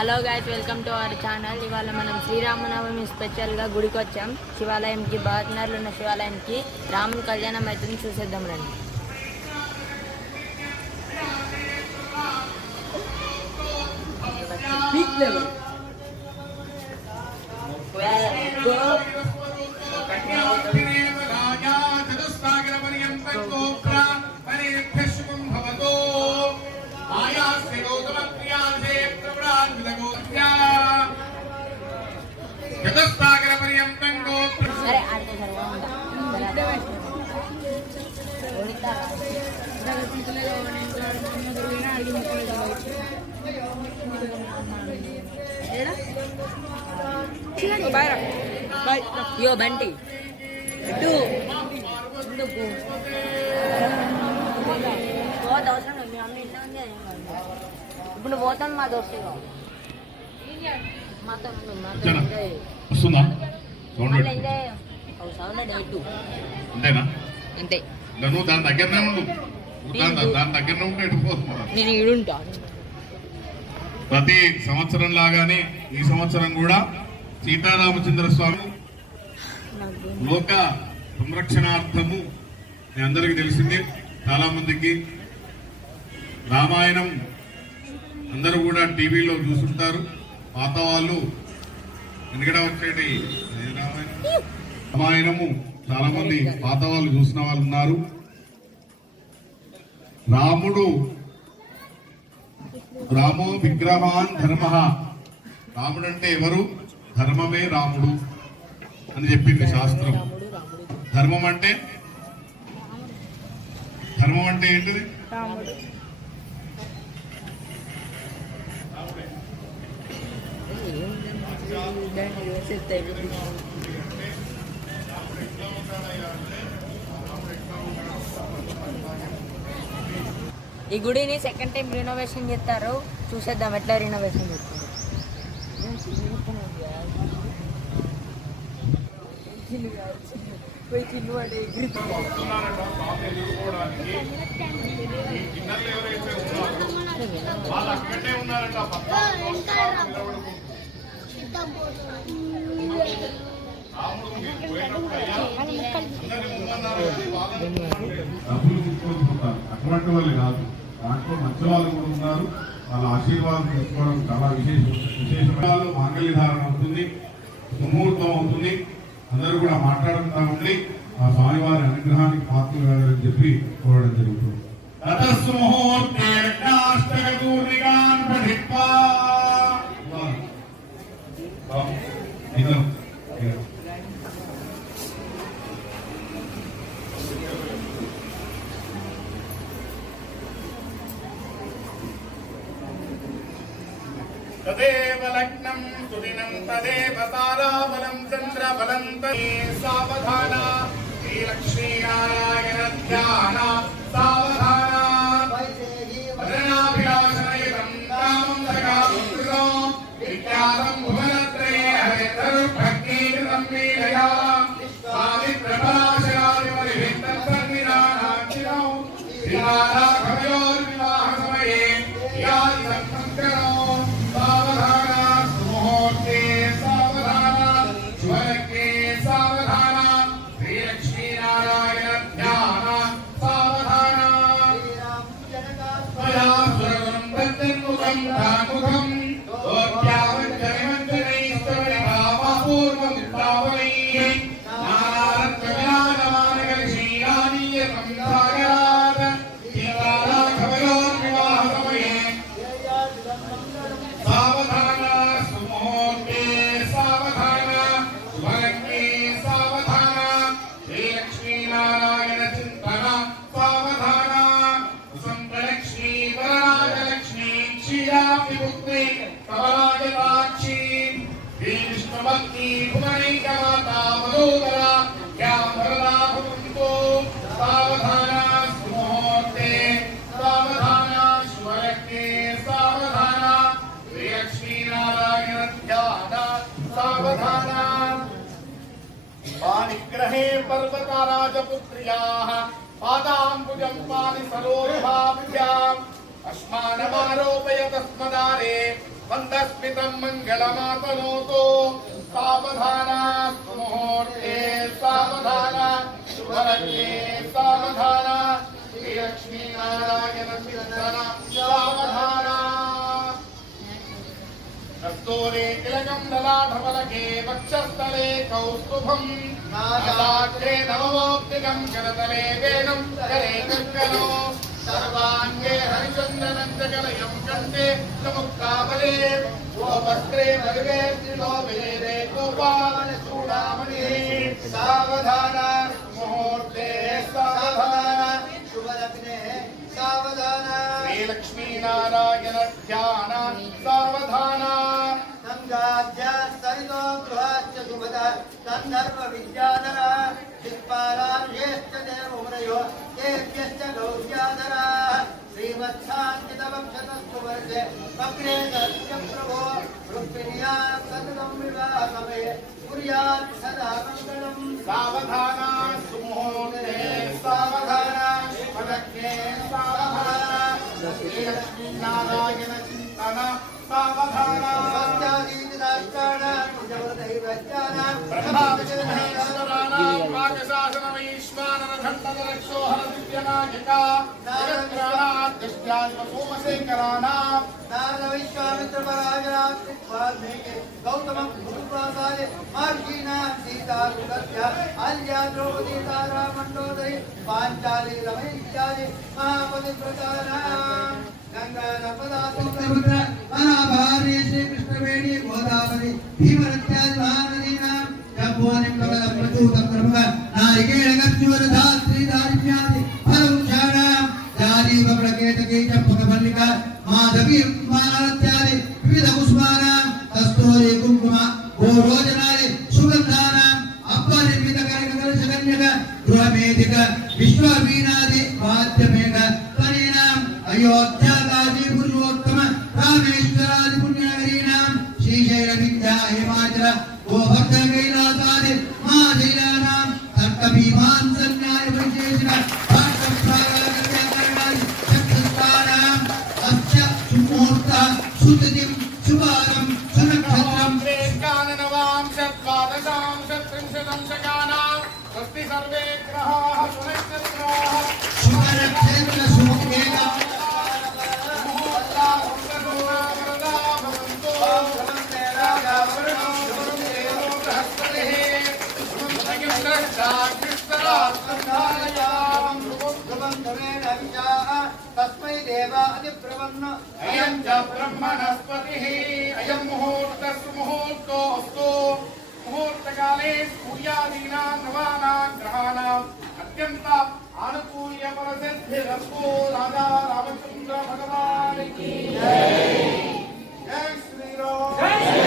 Hello guys, welcome to our channel. ఇవాళ మనం శ్రీరామనవమి స్పెషల్గా గుడికి వచ్చాం. శివాలయంకి, బాద్నర్లో ఉన్న శివాలయంకి రాముని కళ్యాణం అవుతుంది, చూసేద్దాం రండి. యో బంటి అవసరం మీ అమ్మ ఇంట్లో ఉంది. ఇప్పుడు పోతాను మా దోస్తుగా మాతో అంతే. నేను ఈడుంటా. ప్రతి సంవత్సరం లాగానే ఈ సంవత్సరం కూడా సీతారామచంద్ర స్వామి లోక సంరక్షణార్థము మీ అందరికీ తెలిసిందే. చాలా మందికి రామాయణం అందరూ కూడా టీవీలో చూస్తుంటారు. పాత వాళ్ళు ఎందుకంటే వచ్చేటి రామాయణము చాలా మంది పాత వాళ్ళు చూసిన వాళ్ళు ఉన్నారు. రామో విగ్రహాన్ ధర్మ. రాముడు అంటే ఎవరు? ధర్మమే రాముడు అని చెప్పింది శాస్త్రం. ధర్మం అంటే ఏంటిది? ఈ గుడిని సెకండ్ టైం రినోవేషన్ చేస్తారు, చూసేద్దాం ఎట్లా రినోవేషన్ చేస్తారు. అటువంటి వాళ్ళు కాదు, దాంట్లో మంచి వాళ్ళు కూడా ఉన్నారు. వాళ్ళ ఆశీర్వాదం తీసుకోవడం చాలా విశేషాలు. మాంగళ్య ధారణ అవుతుంది, ముహూర్తం అవుతుంది. అందరూ కూడా మాట్లాడుతూ ఉండి ఆ స్వామివారి అనుగ్రహానికి పాత్రలు అని చెప్పి కోరడం జరుగుతుంది. తదేవ లగ్నం సుదినం తదేవ తారాబలం చంద్రబలం సావధాన శ్రీలక్ష్మీనారాయణ ధ్యాన సావధాన వదనాభిలాషణయుతం రామం సఖాపుత్రం విఖ్యాతం భువనత్రయే హరితరుభక్తికృతం లీలయా స్వామి ప్రభాషరాదిపరిభిన్నం సన్నిధానాక్షిణం శ్రీరాధాఘవయోర్వివాహ సమయే యాది సంస్కరో విష్ణుభక్తి భువనైకమాతా మధోదరా జ్ఞానవరదాభుంతో సావధాన సుముహూర్తే సావధాన శుభలగ్నే సావధాన శ్రీలక్ష్మీనారాయణ ధ్యాన సావధాన పాణిగ్రహే పర్వతారాజపుత్ర్యాః పాదాంబుజం పాణి సరోరుహాభ్యాం అస్మానమారోపయ తస్మదారే मन्दस्मितं मङ्गलमातनोतु सावधाना मुहूर्ते सावधाना शुभलग्ने सावधाना श्रीलक्ष्मीनारायण चिन्तन सावधाना कस्तूरे तिलकं ललाटफलके वक्षस्थले कौस्तुभं नासाग्रे नवमोक्तिकं करतले वेणुं करे कङ्कणो सर्वाङ्गे हरिचन्दनं च कलयं कण्ठे च मुक्ताबले गोवस्त्रे मरुगे त्रिलोभेदे गोपालचूडामणिः सावधाना मुहूर्ते सावधाना शुभलग्ने सावधाना श्रीलक्ष्मीनारायण ध्यान सावधाना संगाध्य सरितो गृहाच्च सुभदा गन्धर्व विद्याधरा दिक्पालार्येश्च देवमुनयो तेभ्यश्च गौर्याधरा श्रीवत्साञ्चितवक्षतस्तु वर्षे अग्रे दस्य प्रभो रुक्मिण्या सततं विवाहमे कुर्यात् सदा मङ्गलम् सावधाना सुमुहूर्ते सावधाना पदज्ञे सावधाना श्रीलक्ष्मीनारायण चिन्तन सावधाना सत्यादीनाष्टान कुजवदैवज्ञानां प्रभावजनमहेश्वराणां वागशासनमैश्वानरखण्डनरक्षोहरदिव्यनायिका नारदविश्वामित्र सोमशेखराणां नारदविश्वामित्रपराजरां वाल्मीकि गौतमं गुरुप्रासादे महर्षीणां सीता सुगत्य अल्या द्रौपदी तारा मंडोदरी पांचाली रमणी इत्यादि महापतिव्रतानां गंगा नर्मदा महाभारती श्री कृष्णवेणी गोदावरी भीमरत्यादि महानदीनां जम्बोनिं कमलं प्रचूतं प्रमुख नारिकेलगर्जूरधात्री दारिण्यादि फलवृक्षाणां जालीवप्रकेतकी चम्पकमल्लिका माधवी मालत्यादि विविध पुष्पाणां कस्तूरी कुङ्कुम गोरोचनादि सुगन्धानां अपरिमितकरककलशकन्यक गृहमेधिक विश्ववीणादि वाद्यमेघ कनीनाम् अयोध्या काशी पुरुषोत्तम रामेश्वरादि पुण्यनगरीणां श्रीशैलविद्या हिमाचल गोवर्धन कैलासादि महाशैलानां तर्कभीमांसन्याय वैशेषिक भाष्यप्रागाकर्याकरणादि चक्षुस्थानाम् अस्य सुमुहूर्तः सुतिथिं शुभागं सुनक्षत्रं काननवां षट्द्वादशां षट्त्रिंशतं शकानां स्वस्ति सर्वे ग्रहाः सुनक्षत्राः शुभनक्षत्र शुभेगा तस्मै देवादिब्रवन् अयं च ब्रह्मणस्पतिः अयं मुहूर्तः सुमुहूर्तोऽस्तु मुहूर्तकाले सूर्यादीनां नवानां ग्रहाणाम् अत्यन्त आनुकूल्यफलसिद्धिरस्तु राजा रामचन्द्र भगवान् की जय जय श्रीराम